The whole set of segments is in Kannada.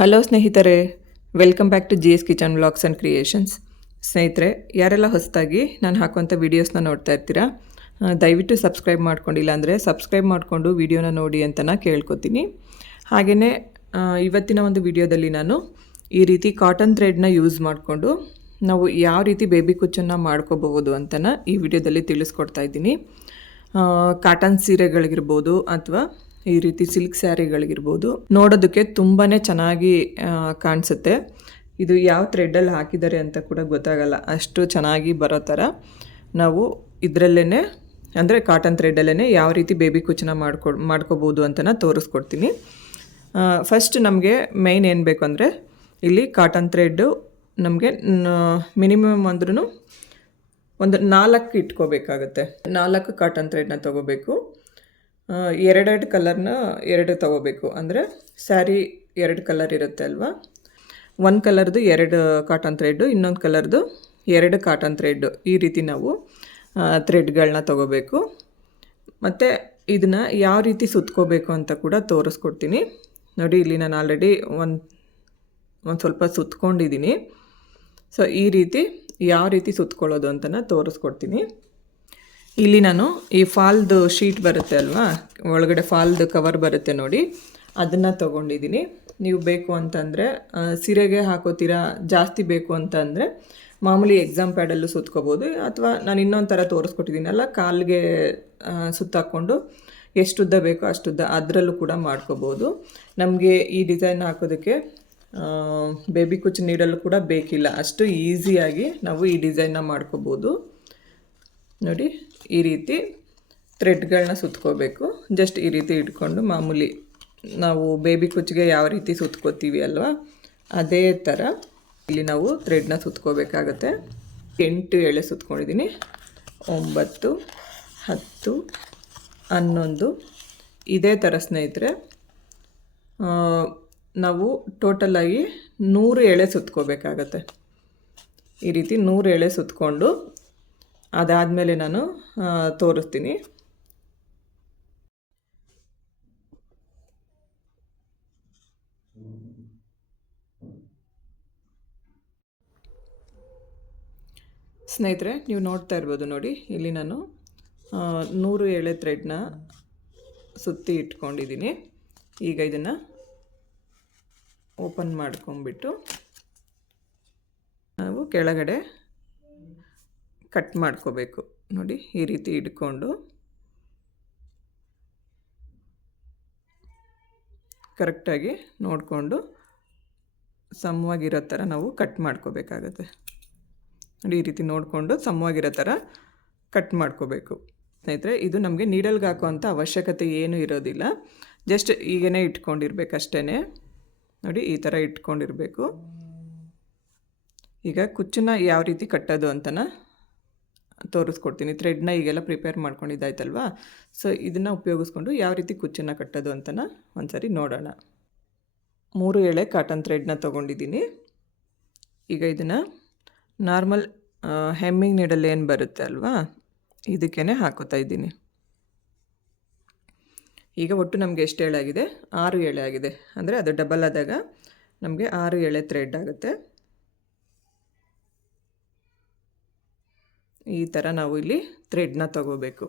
ಹಲೋ ಸ್ನೇಹಿತರೆ, welcome back to G S kitchen vlogs and creations. ಸ್ನೇಹಿತರೆ, ಯಾರೆಲ್ಲ ಹೊಸದಾಗಿ ನಾನು ಹಾಕುವಂಥ ವೀಡಿಯೋಸ್ನ ನೋಡ್ತಾ ಇರ್ತೀರಾ, ದಯವಿಟ್ಟು ಸಬ್ಸ್ಕ್ರೈಬ್ ಮಾಡ್ಕೊಂಡಿಲ್ಲ ಅಂದರೆ ಸಬ್ಸ್ಕ್ರೈಬ್ ಮಾಡಿಕೊಂಡು ವೀಡಿಯೋನ ನೋಡಿ ಅಂತ ನಾನು ಕೇಳ್ಕೊತೀನಿ. ಹಾಗೆಯೇ ಇವತ್ತಿನ ಒಂದು ವಿಡಿಯೋದಲ್ಲಿ ನಾನು ಈ ರೀತಿ ಕಾಟನ್ ಥ್ರೆಡ್ನ ಯೂಸ್ ಮಾಡಿಕೊಂಡು ನಾವು ಯಾವ ರೀತಿ ಬೇಬಿ ಕುಚ್ಚನ್ನು ಮಾಡ್ಕೋಬಹುದು ಅಂತ ಈ ವಿಡಿಯೋದಲ್ಲಿ ತಿಳಿಸ್ಕೊಡ್ತಾ ಇದ್ದೀನಿ. ಕಾಟನ್ ಸೀರೆಗಳಿಗಿರ್ಬೋದು ಅಥವಾ ಈ ರೀತಿ ಸಿಲ್ಕ್ ಸ್ಯಾರಿಗಳಿಗಿರ್ಬೋದು, ನೋಡೋದಕ್ಕೆ ತುಂಬಾ ಚೆನ್ನಾಗಿ ಕಾಣಿಸುತ್ತೆ. ಇದು ಯಾವ ಥ್ರೆಡ್ಡಲ್ಲಿ ಹಾಕಿದ್ದಾರೆ ಅಂತ ಕೂಡ ಗೊತ್ತಾಗಲ್ಲ, ಅಷ್ಟು ಚೆನ್ನಾಗಿ ಬರೋ ಥರ ನಾವು ಇದರಲ್ಲೇ ಅಂದರೆ ಕಾಟನ್ ಥ್ರೆಡ್ಡಲ್ಲೇ ಯಾವ ರೀತಿ ಬೇಬಿ ಕುಚ್ಚನ್ನ ಮಾಡ್ಕೋಬೋದು ಅಂತ ತೋರಿಸ್ಕೊಡ್ತೀನಿ. ಫಸ್ಟ್ ನಮಗೆ ಮೇಯ್ನ್ ಏನು ಬೇಕು ಅಂದರೆ, ಇಲ್ಲಿ ಕಾಟನ್ ಥ್ರೆಡ್ಡು ನಮಗೆ ಮಿನಿಮಮ್ ಅಂದ್ರೂ ಒಂದು 4 ಇಟ್ಕೋಬೇಕಾಗತ್ತೆ. 4 ಕಾಟನ್ ಥ್ರೆಡ್ನ ತೊಗೋಬೇಕು. 2 ಕಲರ್ನ 2 ತೊಗೋಬೇಕು. ಅಂದರೆ ಸ್ಯಾರಿ 2 ಕಲರ್ ಇರುತ್ತೆ ಅಲ್ವಾ, ಒಂದು ಕಲರ್ದು 2 ಕಾಟನ್ ಥ್ರೆಡ್ಡು, ಇನ್ನೊಂದು ಕಲರ್ದು 2 ಕಾಟನ್ ಥ್ರೆಡ್ಡು, ಈ ರೀತಿ ನಾವು ಥ್ರೆಡ್ಗಳನ್ನ ತೊಗೋಬೇಕು. ಮತ್ತು ಇದನ್ನು ಯಾವ ರೀತಿ ಸುತ್ಕೋಬೇಕು ಅಂತ ಕೂಡ ತೋರಿಸ್ಕೊಡ್ತೀನಿ. ನೋಡಿ, ಇಲ್ಲಿ ನಾನು ಆಲ್ರೆಡಿ ಒಂದು ಸ್ವಲ್ಪ ಸುತ್ಕೊಂಡಿದ್ದೀನಿ. ಸೊ ಈ ರೀತಿ ಯಾವ ರೀತಿ ಸುತ್ಕೊಳ್ಳೋದು ಅಂತ ತೋರಿಸ್ಕೊಡ್ತೀನಿ. ಇಲ್ಲಿ ನಾನು ಈ ಫಾಲ್ದು ಶೀಟ್ ಬರುತ್ತೆ ಅಲ್ವಾ, ಒಳಗಡೆ ಫಾಲ್ದು ಕವರ್ ಬರುತ್ತೆ ನೋಡಿ, ಅದನ್ನು ತೊಗೊಂಡಿದ್ದೀನಿ. ನೀವು ಬೇಕು ಅಂತಂದರೆ ಸೀರೆಗೆ ಹಾಕೋತೀರಾ, ಜಾಸ್ತಿ ಬೇಕು ಅಂತ ಅಂದರೆ ಮಾಮೂಲಿ ಎಕ್ಸಾಮ್ ಪ್ಯಾಡಲ್ಲೂ ಸುತ್ಕೋಬೋದು, ಅಥವಾ ನಾನು ಇನ್ನೊಂದು ಥರ ತೋರಿಸ್ಕೊಟ್ಟಿದ್ದೀನಲ್ಲ, ಕಾಲಿಗೆ ಸುತ್ತಾಕ್ಕೊಂಡು ಎಷ್ಟುದ್ದ ಬೇಕೋ ಅಷ್ಟುದ್ದ ಅದರಲ್ಲೂ ಕೂಡ ಮಾಡ್ಕೋಬೋದು. ನಮಗೆ ಈ ಡಿಸೈನ್ ಹಾಕೋದಕ್ಕೆ ಬೇಬಿ ಕುಚ್ಚು ನೀಡಲು ಕೂಡ ಬೇಕಿಲ್ಲ, ಅಷ್ಟು ಈಸಿಯಾಗಿ ನಾವು ಈ ಡಿಸೈನ್ನ ಮಾಡ್ಕೋಬೋದು. ನೋಡಿ, ಈ ರೀತಿ ಥ್ರೆಡ್ಗಳನ್ನ ಸುತ್ಕೋಬೇಕು. ಜಸ್ಟ್ ಈ ರೀತಿ ಇಟ್ಕೊಂಡು ಮಾಮೂಲಿ ನಾವು ಬೇಬಿ ಕುಚ್ಚಿಗೆ ಯಾವ ರೀತಿ ಸುತ್ಕೋತೀವಿ ಅಲ್ವಾ, ಅದೇ ಥರ ಇಲ್ಲಿ ನಾವು ಥ್ರೆಡ್ನ ಸುತ್ಕೋಬೇಕಾಗತ್ತೆ. 8 ಎಳೆ ಸುತ್ಕೊಂಡಿದ್ದೀನಿ. 9, 10, 11 ಇದೇ ಥರ ಸ್ನೇಹಿತರೆ ನಾವು ಟೋಟಲಾಗಿ 100 ಎಳೆ ಸುತ್ಕೋಬೇಕಾಗತ್ತೆ. ಈ ರೀತಿ 100 ಎಳೆ ಸುತ್ಕೊಂಡು ಅದಾದಮೇಲೆ ನಾನು ತೋರಿಸ್ತೀನಿ. ಸ್ನೇಹಿತರೆ, ನೀವು ನೋಡ್ತಾ ಇರ್ಬೋದು ನೋಡಿ, ಇಲ್ಲಿ ನಾನು 100 ಎಳೆ ಥ್ರೆಡ್ನ ಸುತ್ತಿ ಇಟ್ಕೊಂಡಿದ್ದೀನಿ. ಈಗ ಇದನ್ನು ಓಪನ್ ಮಾಡ್ಕೊಂಬಿಟ್ಟು ನಾವು ಕೆಳಗಡೆ ಕಟ್ ಮಾಡ್ಕೋಬೇಕು. ನೋಡಿ, ಈ ರೀತಿ ಇಟ್ಕೊಂಡು ಕರೆಕ್ಟಾಗಿ ನೋಡಿಕೊಂಡು ಸಮವಾಗಿರೋ ಥರ ನಾವು ಕಟ್ ಮಾಡ್ಕೋಬೇಕಾಗತ್ತೆ. ನೋಡಿ, ಈ ರೀತಿ ನೋಡಿಕೊಂಡು ಸಮವಾಗಿರೋ ಥರ ಕಟ್ ಮಾಡ್ಕೋಬೇಕು. ಸ್ನೇಹಿತರೆ, ಇದು ನಮಗೆ ನೀಡಲ್ಗೆ ಹಾಕುವಂಥ ಅವಶ್ಯಕತೆ ಏನೂ ಇರೋದಿಲ್ಲ, ಜಸ್ಟ್ ಈಗೇ ಇಟ್ಕೊಂಡಿರ್ಬೇಕಷ್ಟೇ. ನೋಡಿ, ಈ ಥರ ಇಟ್ಕೊಂಡಿರಬೇಕು. ಈಗ ಕುಚ್ಚನ್ನ ಯಾವ ರೀತಿ ಕಟ್ಟೋದು ಅಂತನ ತೋರಿಸ್ಕೊಡ್ತೀನಿ. ಥ್ರೆಡ್ನ ಈಗೆಲ್ಲ ಪ್ರಿಪೇರ್ ಮಾಡ್ಕೊಂಡಿದ್ದಾಯ್ತಲ್ವಾ, ಸೊ ಇದನ್ನು ಉಪಯೋಗಿಸ್ಕೊಂಡು ಯಾವ ರೀತಿ ಕುಚ್ಚನ್ನು ಕಟ್ಟೋದು ಅಂತನ ಒಂದ್ಸರಿ ನೋಡೋಣ. 3 ಎಳೆ ಕಾಟನ್ ಥ್ರೆಡ್ನ ತೊಗೊಂಡಿದ್ದೀನಿ. ಈಗ ಇದನ್ನು ನಾರ್ಮಲ್ ಹೆಮ್ಮಿಂಗ್ ನೀಡಲ್ ಏನು ಬರುತ್ತೆ ಅಲ್ವಾ, ಇದಕ್ಕೇ ಹಾಕೋತಾ ಇದ್ದೀನಿ. ಈಗ ಒಟ್ಟು ನಮಗೆ ಎಷ್ಟು ಎಳೆ ಆಗಿದೆ? 6 ಎಳೆ ಆಗಿದೆ. ಅಂದರೆ ಅದು ಡಬಲ್ ಆದಾಗ ನಮಗೆ 6 ಎಳೆ ಥ್ರೆಡ್ ಆಗುತ್ತೆ. ಈ ಥರ ನಾವು ಇಲ್ಲಿ ಥ್ರೆಡ್ನ ತೊಗೋಬೇಕು.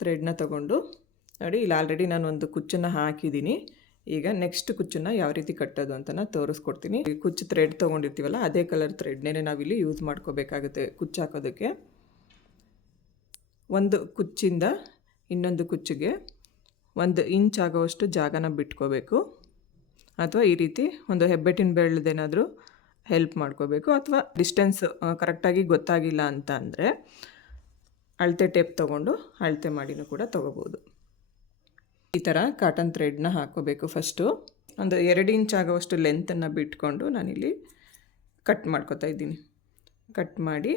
ಥ್ರೆಡ್ನ ತೊಗೊಂಡು ನೋಡಿ, ಇಲ್ಲಿ ಆಲ್ರೆಡಿ ನಾನು ಒಂದು ಕುಚ್ಚನ್ನು ಹಾಕಿದ್ದೀನಿ. ಈಗ ನೆಕ್ಸ್ಟ್ ಕುಚ್ಚನ್ನು ಯಾವ ರೀತಿ ಕಟ್ಟೋದು ಅಂತ ನಾನು ತೋರಿಸ್ಕೊಡ್ತೀನಿ. ಈ ಕುಚ್ಚು ಥ್ರೆಡ್ ತೊಗೊಂಡಿರ್ತೀವಲ್ಲ, ಅದೇ ಕಲರ್ ಥ್ರೆಡ್ನೇ ನಾವಿಲ್ಲಿ ಯೂಸ್ ಮಾಡ್ಕೋಬೇಕಾಗುತ್ತೆ ಕುಚ್ಚು ಹಾಕೋದಕ್ಕೆ. ಒಂದು ಕುಚ್ಚಿಂದ ಇನ್ನೊಂದು ಕುಚ್ಚಿಗೆ 1 ಇಂಚ್ ಆಗೋವಷ್ಟು ಜಾಗನ ಬಿಟ್ಕೋಬೇಕು, ಅಥವಾ ಈ ರೀತಿ ಒಂದು ಹೆಬ್ಬೆಟ್ಟಿನ ಬೆಳ್ದೇನಾದರೂ ಹೆಲ್ಪ್ ಮಾಡ್ಕೋಬೇಕು. ಅಥವಾ ಡಿಸ್ಟೆನ್ಸ್ ಕರೆಕ್ಟಾಗಿ ಗೊತ್ತಾಗಿಲ್ಲ ಅಂತ ಅಂದರೆ ಅಳತೆ ಟೇಪ್ ತೊಗೊಂಡು ಅಳತೆ ಮಾಡಿನೂ ಕೂಡ ತೊಗೋಬೋದು. ಈ ಥರ ಕಾಟನ್ ಥ್ರೆಡ್ನ ಹಾಕ್ಕೋಬೇಕು. ಫಸ್ಟು ಒಂದು 2 ಇಂಚ್ ಆಗೋವಷ್ಟು ಲೆಂತನ್ನು ಬಿಟ್ಕೊಂಡು ನಾನಿಲ್ಲಿ ಕಟ್ ಮಾಡ್ಕೋತಾ ಇದ್ದೀನಿ. ಕಟ್ ಮಾಡಿ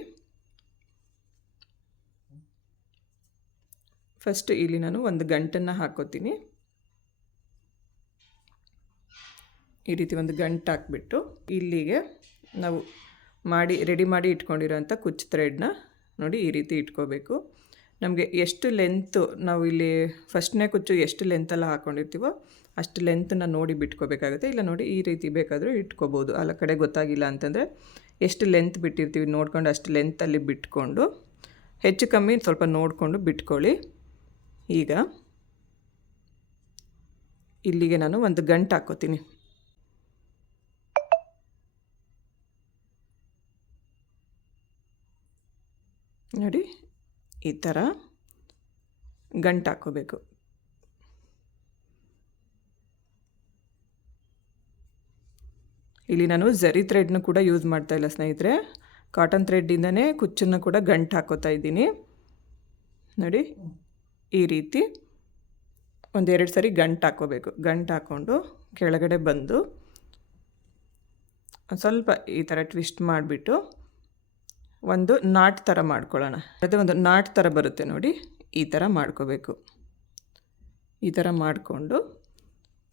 ಫಸ್ಟ್ ಇಲ್ಲಿ ನಾನು ಒಂದು ಗಂಟನ್ನು ಹಾಕ್ಕೋತೀನಿ. ಈ ರೀತಿ ಒಂದು ಗಂಟು ಹಾಕ್ಬಿಟ್ಟು ಇಲ್ಲಿಗೆ ನಾವು ರೆಡಿ ಮಾಡಿ ಇಟ್ಕೊಂಡಿರೋಂಥ ಕುಚ್ಚು ಥ್ರೆಡ್ನ ನೋಡಿ ಈ ರೀತಿ ಇಟ್ಕೋಬೇಕು. ನಮಗೆ ಎಷ್ಟು ಲೆಂತು ನಾವು ಇಲ್ಲಿ ಫಸ್ಟ್ನೇ ಕುಚ್ಚು ಎಷ್ಟು ಲೆಂತೆಲ್ಲ ಹಾಕ್ಕೊಂಡಿರ್ತೀವೋ ಅಷ್ಟು ಲೆಂತನ್ನ ನೋಡಿ ಬಿಟ್ಕೋಬೇಕಾಗುತ್ತೆ. ಇಲ್ಲ ನೋಡಿ ಈ ರೀತಿ ಬೇಕಾದರೂ ಇಟ್ಕೋಬೋದು. ಅಲ್ಲ ಕಡೆ ಗೊತ್ತಾಗಿಲ್ಲ ಅಂತಂದರೆ ಎಷ್ಟು ಲೆಂತ್ ಬಿಟ್ಟಿರ್ತೀವಿ ನೋಡ್ಕೊಂಡು ಅಷ್ಟು ಲೆಂತಲ್ಲಿ ಬಿಟ್ಕೊಂಡು ಹೆಚ್ಚು ಕಮ್ಮಿ ಸ್ವಲ್ಪ ನೋಡಿಕೊಂಡು ಬಿಟ್ಕೊಳ್ಳಿ. ಈಗ ಇಲ್ಲಿಗೆ ನಾನು ಒಂದು ಗಂಟು ಹಾಕ್ಕೋತೀನಿ. ನೋಡಿ ಈ ಥರ ಗಂಟು ಹಾಕ್ಕೋಬೇಕು. ಇಲ್ಲಿ ನಾನು ಝರಿ ಥ್ರೆಡ್ನು ಕೂಡ ಯೂಸ್ ಮಾಡ್ತಾಯಿಲ್ಲ ಸ್ನೇಹಿತರೆ, ಕಾಟನ್ ಥ್ರೆಡ್ಡಿಂದನೇ ಕುಚ್ಚನ್ನು ಕೂಡ ಗಂಟು ಹಾಕೋತಾ ಇದ್ದೀನಿ. ನೋಡಿ ಈ ರೀತಿ ಒಂದೆರಡು ಸರಿ ಗಂಟು ಹಾಕ್ಕೋಬೇಕು. ಗಂಟು ಹಾಕ್ಕೊಂಡು ಕೆಳಗಡೆ ಬಂದು ಸ್ವಲ್ಪ ಈ ಥರ ಟ್ವಿಸ್ಟ್ ಮಾಡಿಬಿಟ್ಟು ಒಂದು ನಾಟ್ ಥರ ಮಾಡ್ಕೊಳ್ಳೋಣ. ಅದೇ ಒಂದು ನಾಟ್ ಥರ ಬರುತ್ತೆ ನೋಡಿ, ಈ ಥರ ಮಾಡ್ಕೋಬೇಕು. ಈ ಥರ ಮಾಡಿಕೊಂಡು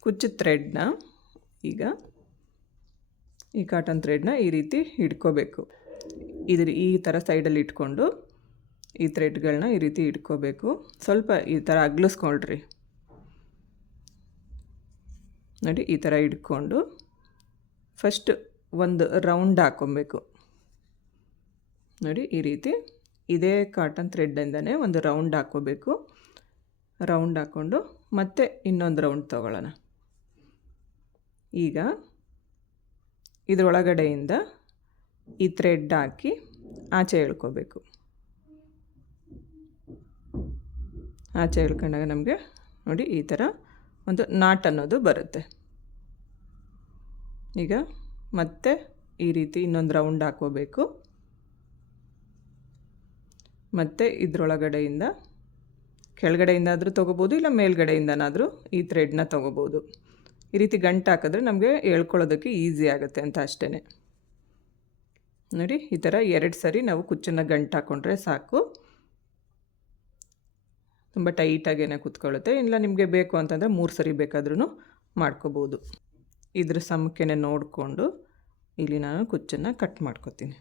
ಕುಚ್ಚು ಥ್ರೆಡ್ನ ಈಗ ಈ ಕಾಟನ್ ಥ್ರೆಡ್ನ ಈ ರೀತಿ ಹಿಡ್ಕೋಬೇಕು. ಈ ಥರ ಸೈಡಲ್ಲಿ ಇಟ್ಕೊಂಡು ಈ ಥ್ರೆಡ್ಗಳನ್ನ ಈ ರೀತಿ ಇಟ್ಕೋಬೇಕು. ಸ್ವಲ್ಪ ಈ ಥರ ಅಗ್ಲಿಸ್ಕೊಳ್ರಿ. ನೋಡಿ ಈ ಥರ ಇಟ್ಕೊಂಡು ಫಸ್ಟ್ ಒಂದು ರೌಂಡ್ ಹಾಕ್ಕೊಬೇಕು. ನೋಡಿ ಈ ರೀತಿ ಇದೇ ಕಾಟನ್ ಥ್ರೆಡ್ಡಿಂದನೇ ಒಂದು ರೌಂಡ್ ಹಾಕ್ಕೋಬೇಕು. ರೌಂಡ್ ಹಾಕ್ಕೊಂಡು ಮತ್ತೆ ಇನ್ನೊಂದು ರೌಂಡ್ ತೊಗೊಳ್ಳೋಣ. ಈಗ ಇದರೊಳಗಡೆಯಿಂದ ಈ ಥ್ರೆಡ್ ಹಾಕಿ ಆಚೆ ಎಳ್ಕೋಬೇಕು. ಆಚೆ ಎಳ್ಕೊಂಡಾಗ ನಮಗೆ ನೋಡಿ ಈ ಥರ ಒಂದು ನಾಟ್ ಅನ್ನೋದು ಬರುತ್ತೆ. ಈಗ ಮತ್ತೆ ಈ ರೀತಿ ಇನ್ನೊಂದು ರೌಂಡ್ ಹಾಕ್ಕೋಬೇಕು. ಮತ್ತು ಇದರೊಳಗಡೆಯಿಂದ ಕೆಳಗಡೆಯಿಂದಾದರೂ ತೊಗೋಬೋದು, ಇಲ್ಲ ಮೇಲ್ಗಡೆಯಿಂದನಾದರೂ ಈ ಥ್ರೆಡ್ನ ತೊಗೋಬೋದು. ಈ ರೀತಿ ಗಂಟು ಹಾಕಿದ್ರೆ ನಮಗೆ ಎಳ್ಕೊಳ್ಳೋದಕ್ಕೆ ಈಸಿ ಆಗುತ್ತೆ ಅಂತ ಅಷ್ಟೇ. ನೋಡಿ ಈ ಥರ 2 ಸರಿ ನಾವು ಕುಚ್ಚನ್ನು ಗಂಟು ಹಾಕ್ಕೊಂಡ್ರೆ ಸಾಕು. ತುಂಬ ಟೈಟಾಗೇನೆ ಕೂತ್ಕೊಳ್ಳುತ್ತೆ. ಇಲ್ಲ ನಿಮಗೆ ಬೇಕು ಅಂತಂದರೆ 3 ಸರಿ ಬೇಕಾದ್ರೂ ಮಾಡ್ಕೋಬೋದು. ಇದ್ರ ಸಮಕ್ಕೆ ನೋಡಿಕೊಂಡು ಇಲ್ಲಿ ನಾನು ಕುಚ್ಚನ್ನು ಕಟ್ ಮಾಡ್ಕೊತೀನಿ.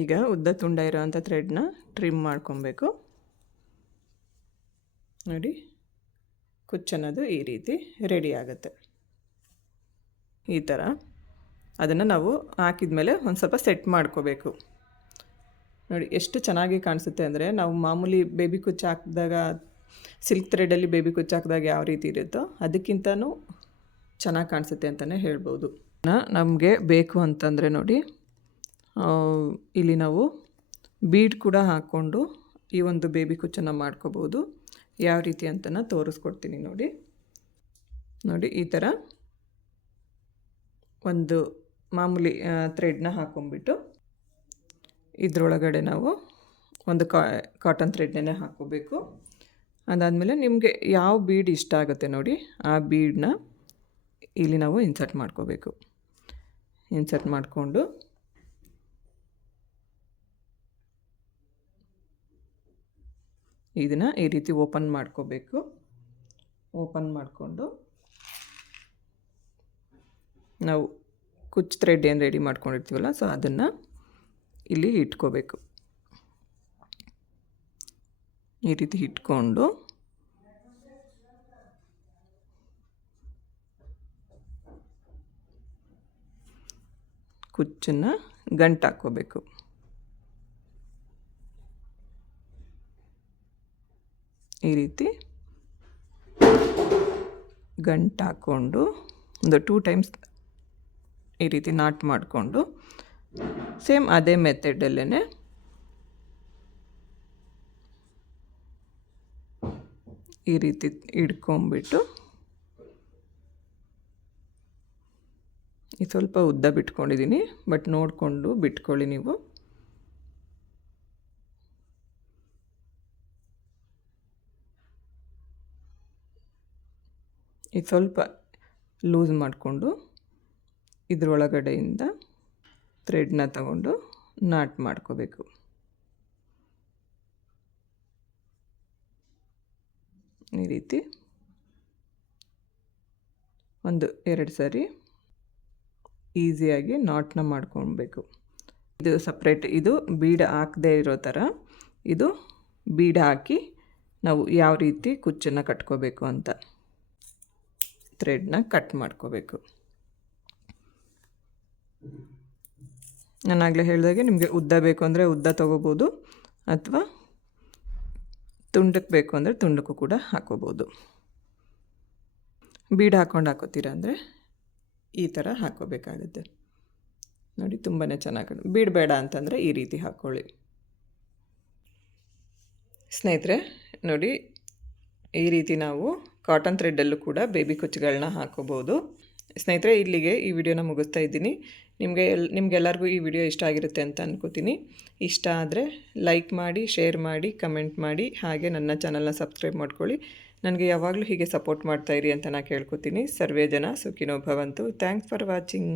ಈಗ ಉದ್ದ ತುಂಡ ಇರೋವಂಥ ಥ್ರೆಡ್ನ ಟ್ರಿಮ್ ಮಾಡ್ಕೊಬೇಕು. ನೋಡಿ ಕುಚ್ಚನ್ನೋದು ಈ ರೀತಿ ರೆಡಿ ಆಗುತ್ತೆ. ಈ ಥರ ಅದನ್ನು ನಾವು ಹಾಕಿದ ಮೇಲೆ ಒಂದು ಸ್ವಲ್ಪ ಸೆಟ್ ಮಾಡ್ಕೋಬೇಕು. ನೋಡಿ ಎಷ್ಟು ಚೆನ್ನಾಗಿ ಕಾಣಿಸುತ್ತೆ ಅಂದರೆ, ನಾವು ಮಾಮೂಲಿ ಬೇಬಿ ಕುಚ್ಚು ಹಾಕಿದಾಗ ಸಿಲ್ಕ್ ಥ್ರೆಡಲ್ಲಿ ಬೇಬಿ ಕುಚ್ಚು ಹಾಕಿದಾಗ ಯಾವ ರೀತಿ ಇರುತ್ತೋ ಅದಕ್ಕಿಂತನೂ ಚೆನ್ನಾಗಿ ಕಾಣಿಸುತ್ತೆ ಅಂತಲೇ ಹೇಳ್ಬೋದು. ನಮಗೆ ಬೇಕು ಅಂತಂದರೆ ನೋಡಿ ಇಲ್ಲಿ ನಾವು ಬೀಡ್ ಕೂಡ ಹಾಕ್ಕೊಂಡು ಈ ಒಂದು ಬೇಬಿ ಕುಚ್ಚನ್ನು ಮಾಡ್ಕೋಬೋದು. ಯಾವ ರೀತಿ ಅಂತನ ತೋರಿಸ್ಕೊಡ್ತೀನಿ ನೋಡಿ. ನೋಡಿ ಈ ಥರ ಒಂದು ಮಾಮೂಲಿ ಥ್ರೆಡ್ನ ಹಾಕ್ಕೊಂಬಿಟ್ಟು ಇದರೊಳಗಡೆ ನಾವು ಒಂದು ಕಾಟನ್ ಥ್ರೆಡ್ನೇ ಹಾಕ್ಕೋಬೇಕು. ಅದಾದಮೇಲೆ ನಿಮಗೆ ಯಾವ ಬೀಡ್ ಇಷ್ಟ ಆಗುತ್ತೆ ನೋಡಿ ಆ ಬೀಡನ್ನ ಇಲ್ಲಿ ನಾವು ಇನ್ಸರ್ಟ್ ಮಾಡ್ಕೋಬೇಕು. ಇನ್ಸರ್ಟ್ ಮಾಡಿಕೊಂಡು ಇದನ್ನು ಈ ರೀತಿ ಓಪನ್ ಮಾಡ್ಕೋಬೇಕು. ಓಪನ್ ಮಾಡಿಕೊಂಡು ನಾವು ಕುಚ್ಚು ಥ್ರೆಡ್ ಏನು ರೆಡಿ ಮಾಡ್ಕೊಂಡಿರ್ತೀವಲ್ಲ ಸೊ ಅದನ್ನು ಇಲ್ಲಿ ಇಟ್ಕೋಬೇಕು. ಈ ರೀತಿ ಇಟ್ಕೊಂಡು ಕುಚ್ಚನ್ನು ಗಂಟು ಹಾಕ್ಕೋಬೇಕು. ಈ ರೀತಿ ಗಂಟು ಹಾಕ್ಕೊಂಡು ಒಂದು 2 ಟೈಮ್ಸ್ ಈ ರೀತಿ ನಾಟ್ ಮಾಡಿಕೊಂಡು ಸೇಮ್ ಅದೇ ಮೆಥಡಲ್ಲೇ ಈ ರೀತಿ ಹಿಡ್ಕೊಂಬಿಟ್ಟು ಈ ಸ್ವಲ್ಪ ಉದ್ದ ಬಿಟ್ಕೊಂಡಿದ್ದೀನಿ, ಬಟ್ ನೋಡಿಕೊಂಡು ಬಿಟ್ಕೊಳ್ಳಿ ನೀವು. ಇದು ಸ್ವಲ್ಪ ಲೂಸ್ ಮಾಡಿಕೊಂಡು ಇದರೊಳಗಡೆಯಿಂದ ಥ್ರೆಡ್ನ ತಗೊಂಡು ನಾಟ್ ಮಾಡ್ಕೋಬೇಕು. ಈ ರೀತಿ 1-2 ಸರಿ ಈಸಿಯಾಗಿ ನಾಟ್ನ ಮಾಡ್ಕೊಳ್ಬೇಕು. ಇದು ಸಪ್ರೇಟ್, ಇದು ಬೀಡ್ ಹಾಕದೇ ಇರೋ ಥರ ಇದು ಬೀಡ್ ಹಾಕಿ ನಾವು ಯಾವ ರೀತಿ ಕುಚ್ಚನ್ನು ಕಟ್ಕೋಬೇಕು ಅಂತ ಥ್ರೆಡ್ನ ಕಟ್ ಮಾಡ್ಕೋಬೇಕು. ನಾನು ಆಗಲೇ ಹೇಳಿದಾಗೆ ನಿಮಗೆ ಉದ್ದ ಬೇಕು ಅಂದರೆ ಉದ್ದ ತೊಗೋಬೋದು, ಅಥವಾ ತುಂಡಕ್ಕೆ ಬೇಕು ಅಂದರೆ ತುಂಡಕ್ಕೂ ಕೂಡ ಹಾಕೋಬೋದು. ಬೀಡ್ ಹಾಕೋತೀರ ಅಂದರೆ ಈ ಥರ ಹಾಕೋಬೇಕಾಗುತ್ತೆ ನೋಡಿ, ತುಂಬಾ ಚೆನ್ನಾಗಿ. ಬೀಡ್ ಬೇಡ ಅಂತಂದರೆ ಈ ರೀತಿ ಹಾಕ್ಕೊಳ್ಳಿ. ಸ್ನೇಹಿತರೆ ನೋಡಿ, ಈ ರೀತಿ ನಾವು ಕಾಟನ್ ಥ್ರೆಡ್ಡಲ್ಲೂ ಕೂಡ ಬೇಬಿ ಕುಚ್ಚುಗಳನ್ನ ಹಾಕೋಬೋದು. ಸ್ನೇಹಿತರೆ ಇಲ್ಲಿಗೆ ಈ ವಿಡಿಯೋನ ಮುಗಿಸ್ತಾ ಇದ್ದೀನಿ. ನಿಮಗೆಲ್ಲರಿಗೂ ಈ ವಿಡಿಯೋ ಇಷ್ಟ ಆಗಿರುತ್ತೆ ಅಂತ ಅನ್ಕೋತೀನಿ. ಇಷ್ಟ ಆದರೆ ಲೈಕ್ ಮಾಡಿ, ಶೇರ್ ಮಾಡಿ, ಕಮೆಂಟ್ ಮಾಡಿ, ಹಾಗೆ ನನ್ನ ಚಾನಲ್ನ ಸಬ್ಸ್ಕ್ರೈಬ್ ಮಾಡ್ಕೊಳ್ಳಿ. ನನಗೆ ಯಾವಾಗಲೂ ಹೀಗೆ ಸಪೋರ್ಟ್ ಮಾಡ್ತಾಯಿರಿ ಅಂತ ನಾನು ಕೇಳ್ಕೊತೀನಿ. ಸರ್ವೇ ಜನ ಸುಖಿನೋ ಭವಂತು. Thanks for watching.